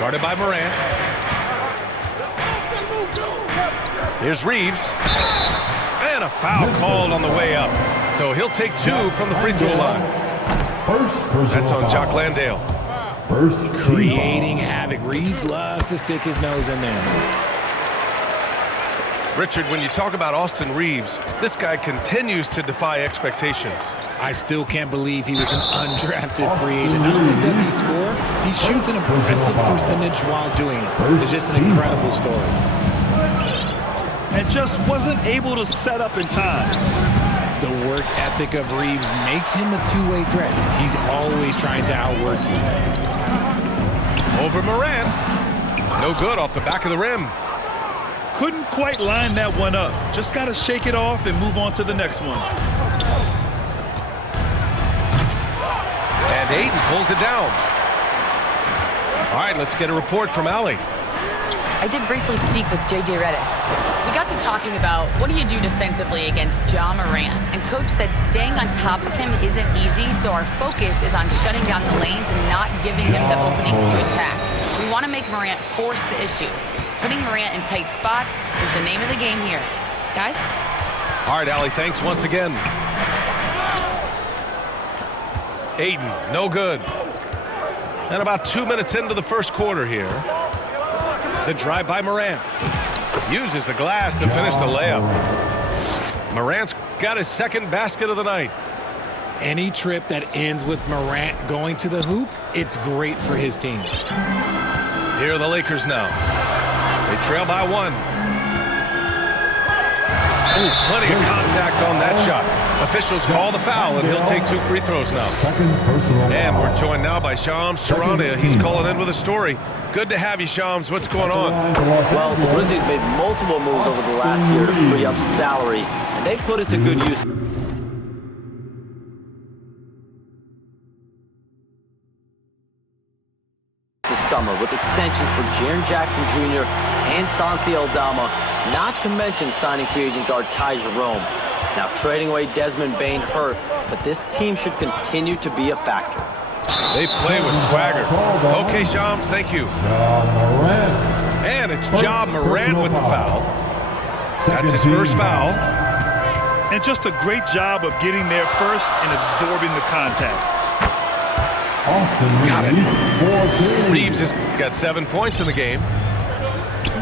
Guarded by Morant. Here's Reeves. And a foul called on the way up. So he'll take 2 from the free throw line. That's on Jock Landale. Creating havoc. Reeves loves to stick his nose in there. Richard, when you talk about Austin Reeves, this guy continues to defy expectations. I still can't believe he was an undrafted free agent. Not only does he score, he shoots an impressive percentage while doing it. It's just an incredible story. And just wasn't able to set up in time. The work ethic of Reeves makes him a two-way threat. He's always trying to outwork you. Over Morant. No good off the back of the rim. Couldn't quite line that one up. Just got to shake it off and move on to the next one. And Ayton pulls it down. All right, let's get a report from Allie. I did briefly speak with J.J. Redick. We got to talking about what do you do defensively against Ja Morant, and Coach said staying on top of him isn't easy, so our focus is on shutting down the lanes and not giving him the openings to attack. We want to make Morant force the issue. Putting Morant in tight spots is the name of the game here. Guys? All right, Allie, thanks once again. Ayton, no good. And about 2 minutes into the first quarter here. The drive by Morant. Uses the glass to finish the layup. Morant's got his second basket of the night. Any trip that ends with Morant going to the hoop, it's great for his team. Here are the Lakers now. They trail by 1. Ooh, plenty of contact on that shot. Officials call the foul, and he'll take 2 free throws now. And we're joined now by Shams Charania. He's calling in with a story. Good to have you, Shams. What's going on? Well, the Grizzlies made multiple moves over the last year to free up salary, and they put it to good use. This summer with extensions for Jaren Jackson Jr. and Santi Aldama, not to mention signing free agent guard Ty Jerome. Now trading away Desmond Bane hurt, but this team should continue to be a factor. They play with swagger. Okay, Shams, thank you. And it's Ja Morant with the foul. That's his first foul. And just a great job of getting there first and absorbing the contact. Got it. Reeves has got 7 points in the game.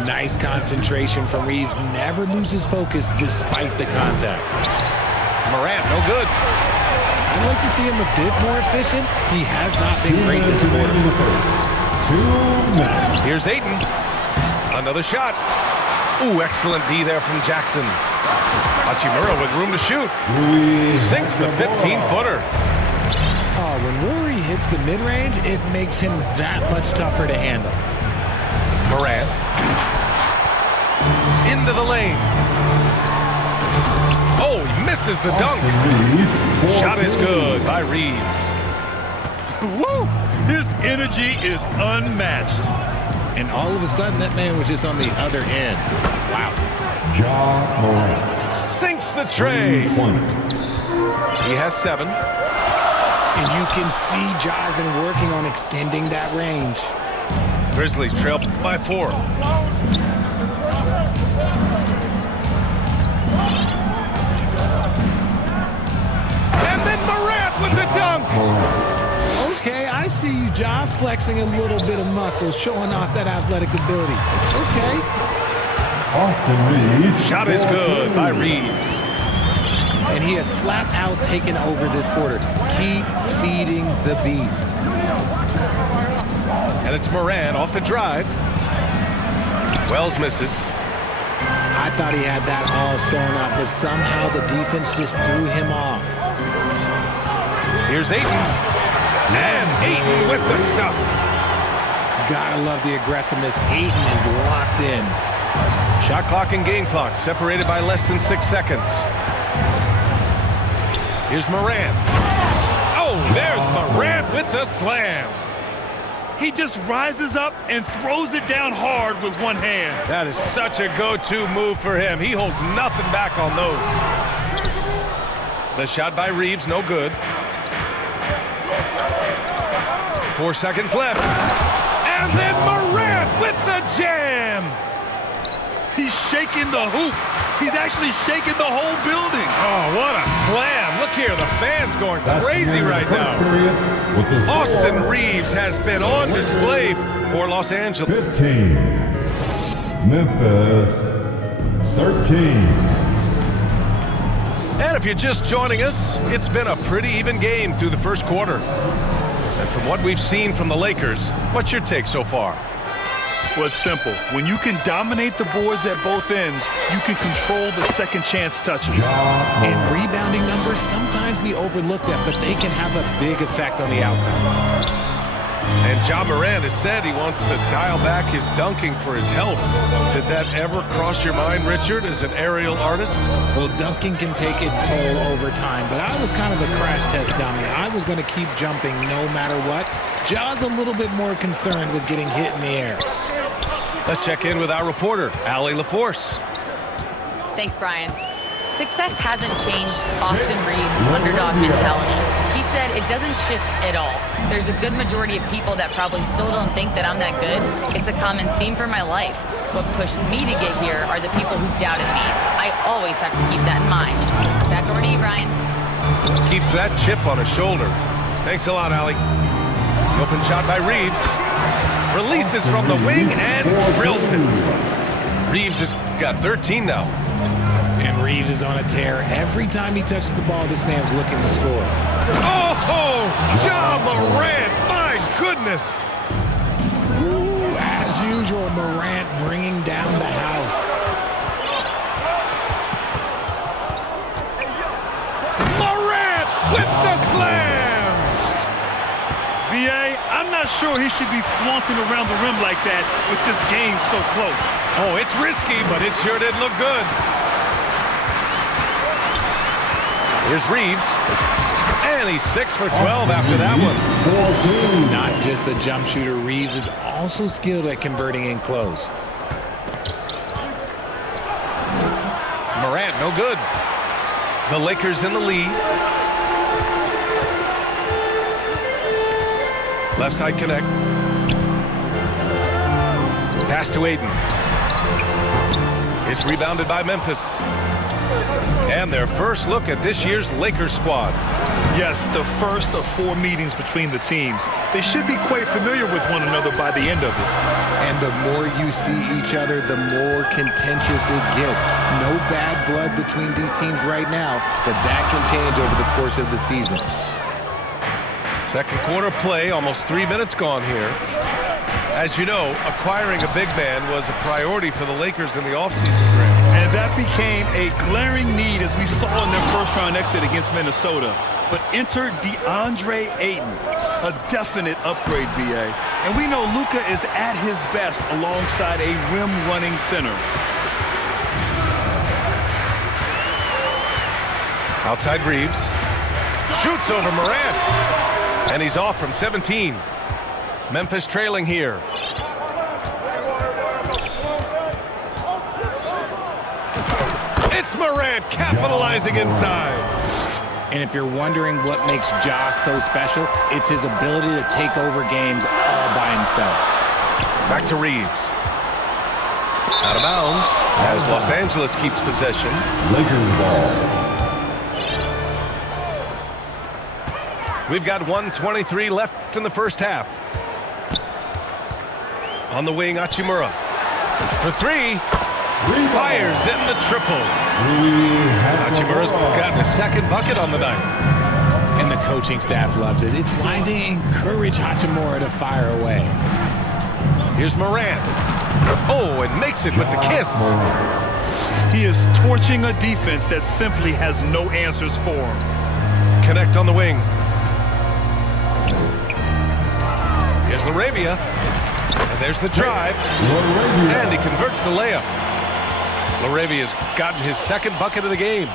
Nice concentration from Reeves. Never loses focus despite the contact. Morant, no good. I'd like to see him a bit more efficient. He has not been great this quarter. Here's Ayton. Another shot. Ooh, excellent D there from Jackson. Hachimura with room to shoot. Sinks the 15-footer. Oh, when Rory hits the mid-range, it makes him that much tougher to handle. Morant. Into the lane. Oh, he misses the dunk. Shot is good by Reeves. Woo! His energy is unmatched. And all of a sudden, that man was just on the other end. Wow. Ja Morant. Sinks the tray. He has 7. And you can see Ja's been working on extending that range. Grizzlies trail by 4. And then Morant with the dunk. Okay, I see you, Ja, flexing a little bit of muscle, showing off that athletic ability. Okay. Austin Reeves. Shot is good by Reeves. And he has flat out taken over this quarter. Keep feeding the beast. And it's Morant off the drive. Wells misses. I thought he had that all sewn up, but somehow the defense just threw him off. Here's Ayton. And Ayton with the stuff. Gotta love the aggressiveness. Ayton is locked in. Shot clock and game clock separated by less than 6 seconds. Here's Morant. Oh, there's Morant with the slam. He just rises up and throws it down hard with one hand. That is such a go-to move for him. He holds nothing back on those. The shot by Reeves, no good. 4 seconds left. And then Morant shaking the hoop. He's actually shaking the whole building. Oh, what a slam. Look here, the fans going crazy right now. Austin Reeves has been on display for Los Angeles. 15. Memphis 13. And if you're just joining us, it's been a pretty even game through the first quarter. And from what we've seen from the Lakers, what's your take so far? Well, it's simple. When you can dominate the boards at both ends, you can control the second chance touches. And rebounding numbers, sometimes we overlook them, but they can have a big effect on the outcome. And Ja Morant has said he wants to dial back his dunking for his health. Did that ever cross your mind, Richard, as an aerial artist? Well, dunking can take its toll over time, but I was kind of a crash test dummy. I was going to keep jumping no matter what. Ja's a little bit more concerned with getting hit in the air. Let's check in with our reporter, Allie LaForce. Thanks, Brian. Success hasn't changed Austin Reeves' underdog mentality. He said it doesn't shift at all. There's a good majority of people that probably still don't think that I'm that good. It's a common theme for my life. What pushed me to get here are the people who doubted me. I always have to keep that in mind. Back over to you, Brian. Keeps that chip on his shoulder. Thanks a lot, Allie. The open shot by Reeves. Releases from the wing and drills it. Reeves has got 13 now. And Reeves is on a tear. Every time he touches the ball, this man's looking to score. Oh, Ja Morant, my goodness. Ooh, as usual, Morant bringing down the house. Morant with the slam. B.A., I'm not sure he should be flaunting around the rim like that with this game so close. Oh, it's risky, but it sure did look good. Here's Reeves. And he's 6 for 12 after that one. Not just a jump shooter, Reeves is also skilled at converting in close. Morant, no good. The Lakers in the lead. Left side connect. Pass to Aiden. It's rebounded by Memphis. And their first look at this year's Lakers squad. Yes, the first of 4 meetings between the teams. They should be quite familiar with one another by the end of it. And the more you see each other, the more contentious it gets. No bad blood between these teams right now, but that can change over the course of the season. Second quarter play, almost 3 minutes gone here. As you know, acquiring a big man was a priority for the Lakers in the offseason, Graham. And that became a glaring need as we saw in their first-round exit against Minnesota. But enter DeAndre Ayton, a definite upgrade, B.A. And we know Luka is at his best alongside a rim-running center. Outside Reeves. Shoots over Morant. And he's off from 17. Memphis trailing here. It's Morant capitalizing inside. And if you're wondering what makes Ja so special, it's his ability to take over games all by himself. Back to Reeves. Out of bounds as Los Angeles keeps possession. Lakers ball. We've got 1:23 left in the first half. On the wing, Hachimura. For 3. Fires in the triple. Hachimura's gotten a second bucket on the night. And the coaching staff loves it. It's why they encourage Hachimura to fire away. Here's Morant. Oh, and makes it with the kiss. He is torching a defense that simply has no answers for him. Connect on the wing. Here's Laravia. And there's the drive. And he converts the layup. Laravia's gotten his second bucket of the game.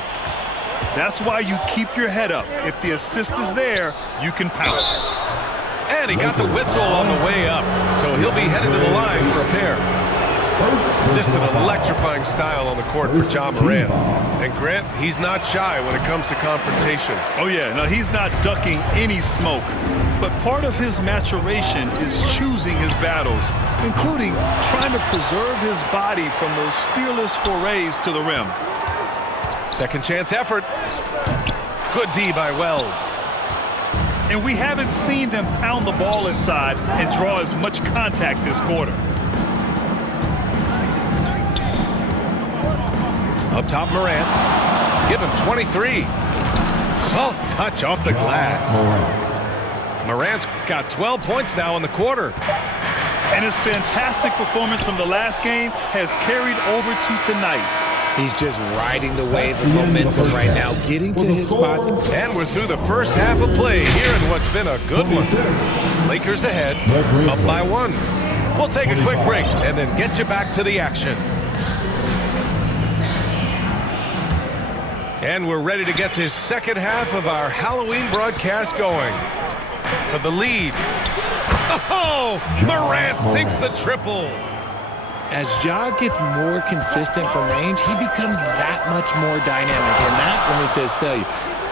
That's why you keep your head up. If the assist is there, you can pounce. And he got the whistle on the way up, so he'll be headed to the line for a pair. Just an electrifying style on the court for John Morant. And Grant, he's not shy when it comes to confrontation. Oh, yeah. No, he's not ducking any smoke. But part of his maturation is choosing his battles, including trying to preserve his body from those fearless forays to the rim. Second chance effort. Good D by Wells. And we haven't seen them pound the ball inside and draw as much contact this quarter. Up top, Morant. Give him 23. Soft touch off the glass. Morant's got 12 points now in the quarter. And his fantastic performance from the last game has carried over to tonight. He's just riding the wave of momentum right now, getting to his spots. And we're through the first half of play here in what's been a good one. Lakers ahead, up by 1. We'll take a quick break and then get you back to the action. And we're ready to get this second half of our Halloween broadcast going. For the lead. Oh, Morant sinks the triple. As Ja gets more consistent from range, he becomes that much more dynamic. And that, let me just tell you,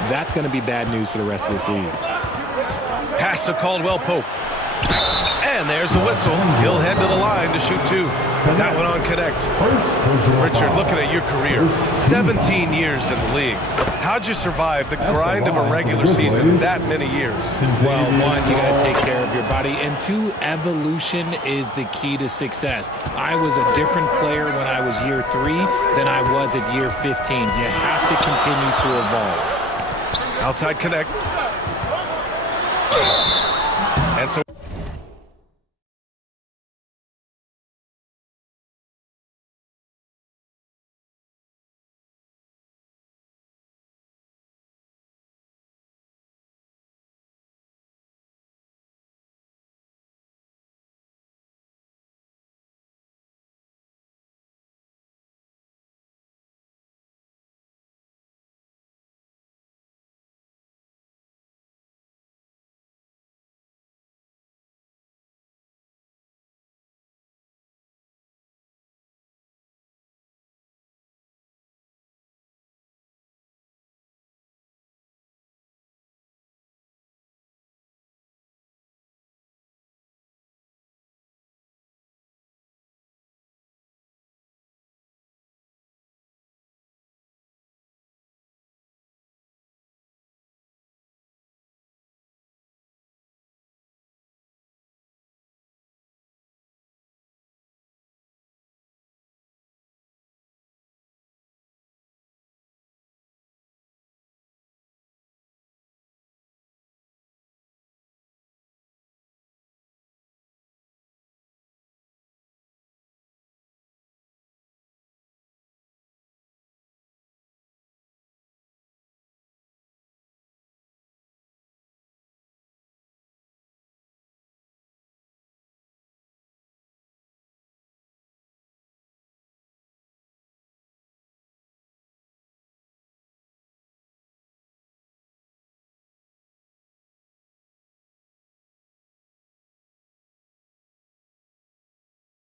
that's going to be bad news for the rest of this league. Pass to Caldwell Pope. And there's a whistle. He'll head to the line to shoot 2. That one on connect. Richard, looking at your career, 17 years in the league. How'd you survive the grind of a regular season that many years? Well, 1, you got to take care of your body, and 2, evolution is the key to success. I was a different player when I was year 3 than I was at year 15. You have to continue to evolve. Outside connect. And so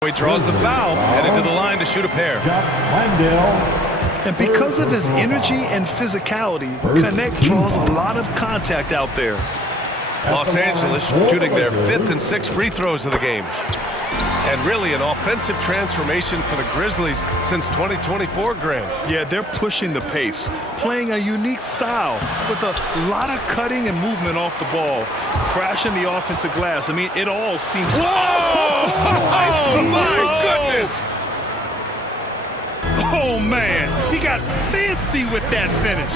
he draws the foul, headed to the line to shoot a pair. And because of his energy and physicality, Connect draws a lot of contact out there. Los Angeles shooting their 5th and 6th free throws of the game. And really an offensive transformation for the Grizzlies since 2024, Grant. Yeah, they're pushing the pace, playing a unique style with a lot of cutting and movement off the ball, crashing the offensive glass. I mean, it all seems... Whoa! I see. My goodness! Oh, man, he got fancy with that finish.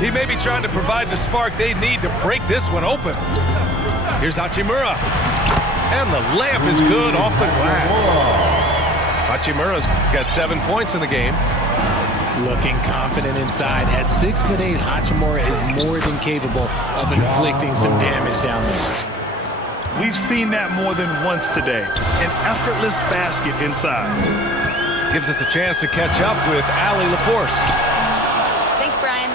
He may be trying to provide the spark they need to break this one open. Here's Hachimura. And the layup is good off the glass. Hachimura's got 7 points in the game. Looking confident inside. At 6'8", Hachimura is more than capable of inflicting some damage down there. We've seen that more than once today. An effortless basket inside. Gives us a chance to catch up with Allie LaForce. Thanks, Brian.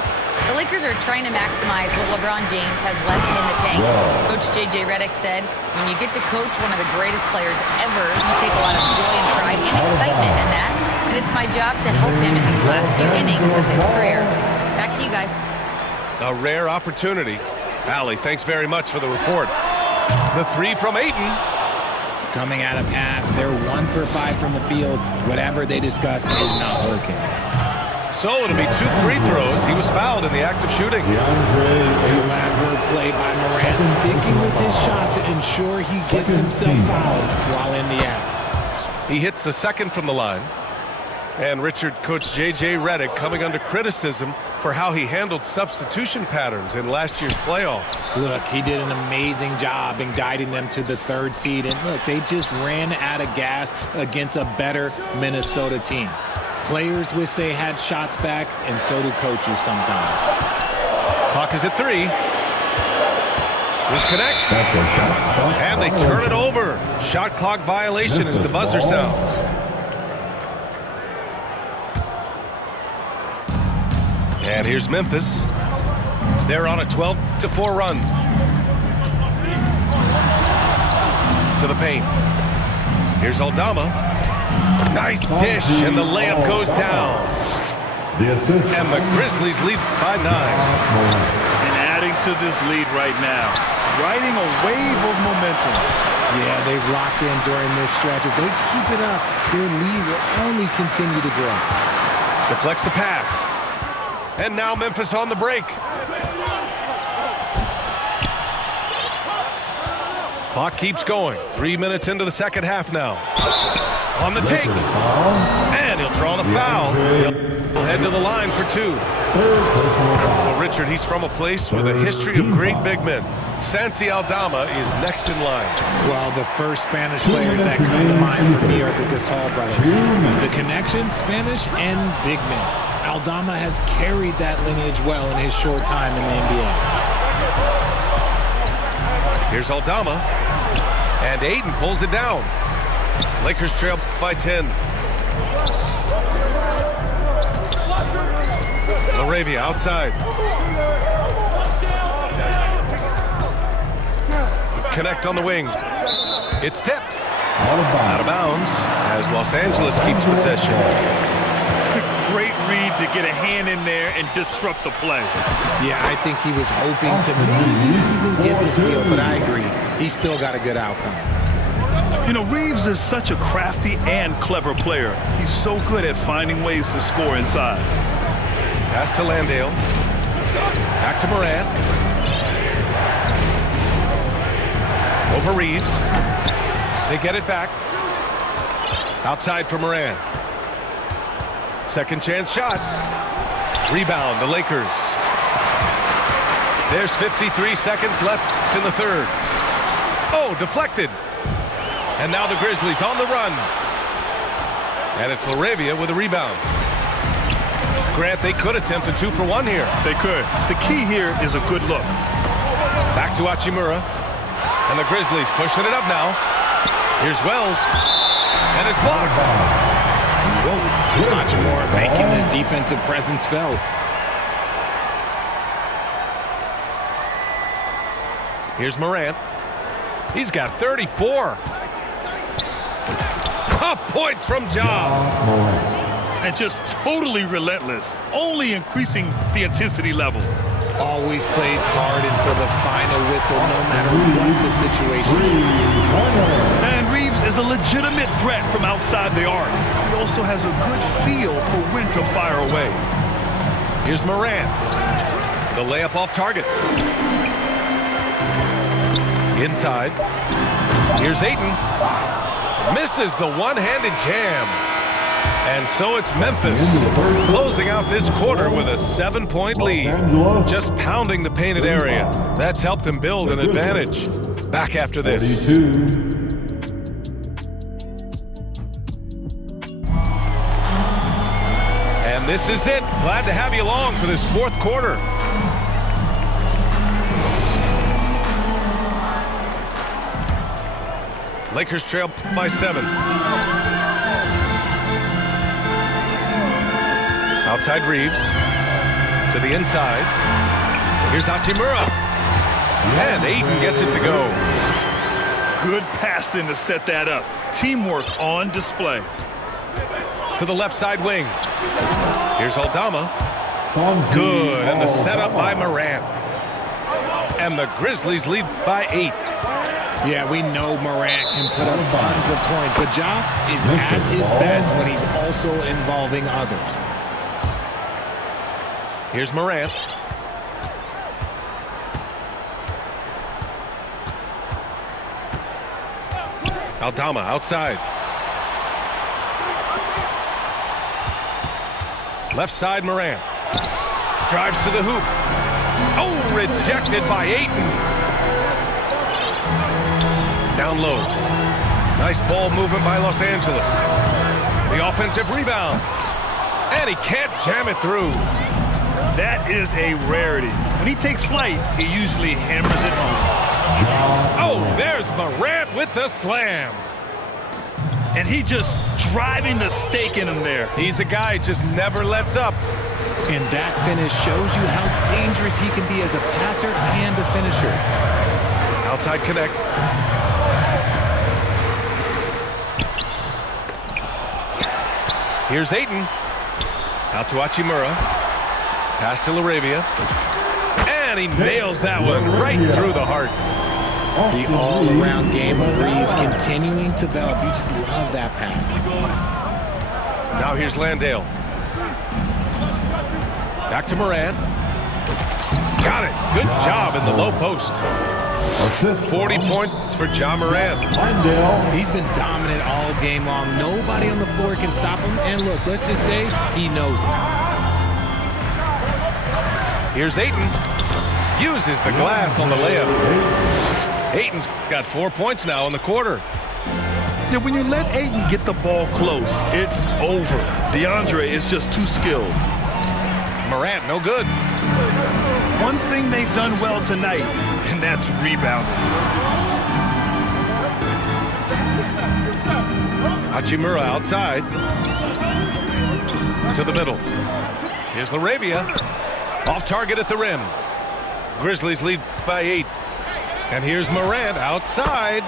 The Lakers are trying to maximize what LeBron James has left in the tank. Coach J.J. Redick said, when you get to coach one of the greatest players ever, you take a lot of joy and pride in and it's my job to help him in these last few innings of his career. Back to you guys. A rare opportunity. Allie, thanks very much for the report. The three from Ayton. Coming out of half, they're 1 for 5 from the field. Whatever they discussed is not working. So it'll be 2 free throws. He was fouled in the act of shooting. Clever play by Morant, sticking with his shot to ensure he gets himself fouled while in the act. He hits the second from the line. And Richard, Coach J.J. Redick coming under criticism for how he handled substitution patterns in last year's playoffs. Look, he did an amazing job in guiding them to the 3rd seed. And look, they just ran out of gas against a better Minnesota team. Players wish they had shots back, and so do coaches sometimes. Clock is at 3. Disconnect. And they turn it over. Shot clock violation as the buzzer sounds. And here's Memphis. They're on a 12-4 run. To the paint. Here's Aldama. Nice dish, and the layup goes down. And the Grizzlies lead by 9. And adding to this lead right now, riding a wave of momentum. Yeah, they've locked in during this stretch. If they keep it up, their lead will only continue to grow. Deflects the pass. And now Memphis on the break. Clock keeps going. 3 minutes into the second half now. On the take. And he'll draw the foul. He'll head to the line for 2. Well, Richard, he's from a place with a history of great big men. Santi Aldama is next in line. Well, the first Spanish players that come to mind for me are the Gasol brothers. The connection, Spanish and big men. Aldama has carried that lineage well in his short time in the NBA. Here's Aldama. And Ayton pulls it down. Lakers trail by 10. Laravia outside. Connect on the wing. It's tipped. Out of bounds as Los Angeles keeps possession. Great read to get a hand in there and disrupt the play. Yeah, I think he was hoping to maybe even get the steal, but I agree. He's still got a good outcome. You know, Reeves is such a crafty and clever player. He's so good at finding ways to score inside. Pass to Landale. Back to Morant. Over Reeves. They get it back. Outside for Morant. Second chance shot. Rebound, the Lakers. There's 53 seconds left in the third. Oh, deflected. And now the Grizzlies on the run. And it's Laravia with a rebound. Grant, they could attempt a 2 for 1 here. They could. The key here is a good look. Back to Hachimura. And the Grizzlies pushing it up now. Here's Wells. And it's blocked. Whoa, much more making this defensive presence felt. Here's Morant. He's got 34. Tough points from Ja. And just totally relentless, only increasing the intensity level. Always plays hard until the final whistle, no matter what the situation is. And Reeves is a legitimate threat from outside the arc. He also has a good feel for when to fire away. Here's Morant. The layup off target. Inside. Here's Ayton. Misses the one-handed jam. And so it's Memphis closing out this quarter with a 7-point lead. Just pounding the painted area. That's helped him build an advantage. Back after this. And this is it. Glad to have you along for this fourth quarter. Lakers trail by 7. Outside Reeves. To the inside. Here's Hachimura. And Ayton gets it to go. Good passing to set that up. Teamwork on display. to the left side wing. Here's Aldama. Santi Good, and the Aldama. setup by Morant. And the Grizzlies lead by 8. Yeah, we know Morant can put up tons of points, but Ja is at his best when he's also involving others. Here's Morant. Aldama outside. Left side Morant. Drives to the hoop. Oh, rejected by Ayton. Down low. Nice ball movement by Los Angeles. The offensive rebound. And he can't jam it through. That is a rarity. When he takes flight, he usually hammers it home. Oh, there's Morant with the slam. And he just driving the stake in him there. He's a guy who just never lets up. And that finish shows you how dangerous he can be as a passer and a finisher. Outside connect. Here's Ayton. Out to Hachimura. Pass to Laravia. And he nails that one right through the heart. The all-around game of Reeves continuing to develop. You just love that pass. Now here's Landale. Back to Morant. Got it. Good job in the low post. Assist 40 points for Ja Morant. Landale. He's been dominant all game long. Nobody on the floor can stop him. And look, let's just say he knows it. Here's Ayton. Uses the glass on the layup. Ayton's got 4 points now in the quarter. Yeah, when you let Ayton get the ball close, it's over. DeAndre is just too skilled. Morant, no good. One thing they've done well tonight, and that's rebounding. Hachimura outside. To the middle. Here's Laravia. Off target at the rim. Grizzlies lead by 8. And here's Morant outside.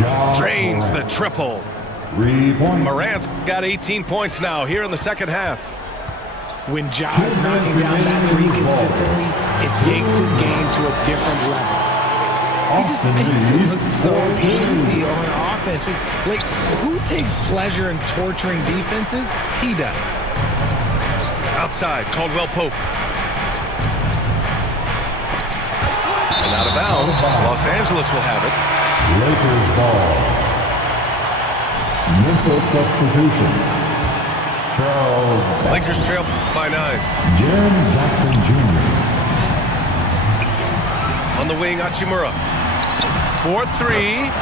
Ja Drains the Morant. triple. 3 points. Morant's got 18 points now here in the second half. When Ja's knocking down that three consistently, it takes his game to a different level. He just makes it look so easy on offense. Like, who takes pleasure in torturing defenses? He does. Outside, Caldwell Pope. And out of bounds, Los Angeles will have it. Lakers ball. Memphis substitution. Charles Baxter. Lakers trail by 9. Jaren Jackson Jr. On the wing, Hachimura. 4-3.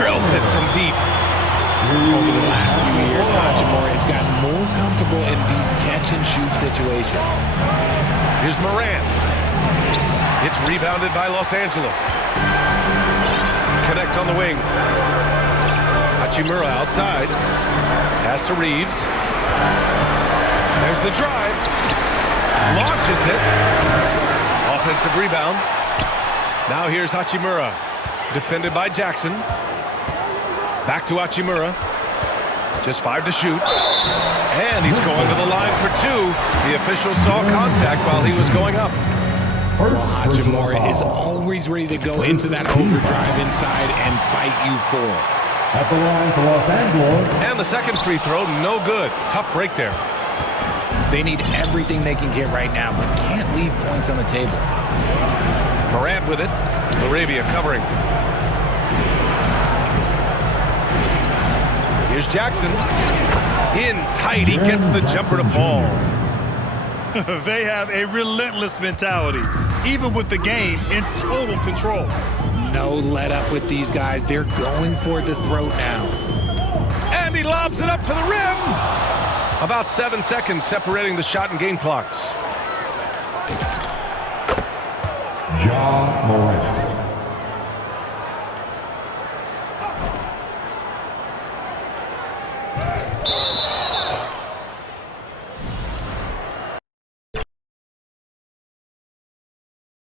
Drills it from deep. Over the last few years, Hachimura has gotten more comfortable in these catch-and-shoot situations. Here's Morant. It's rebounded by Los Angeles. Connect on the wing. Hachimura outside. Pass to Reeves. There's the drive. Launches it. Offensive rebound. Now here's Hachimura. Defended by Jackson. Back to Hachimura. Just 5 to shoot. And he's going to the line for 2. The official saw contact while he was going up. Well, Hachimura is always ready to go into that overdrive inside and fight you for. At the line for Los Angeles. And the second free throw, no good. Tough break there. They need everything they can get right now, but can't leave points on the table. Morant with it. Laravia covering. Here's Jackson. In tight. He gets the jumper to fall. They have a relentless mentality, even with the game in total control. No let up with these guys. They're going for the throat now. And he lobs it up to the rim. About 7 seconds separating the shot and game clocks. Ja Morant.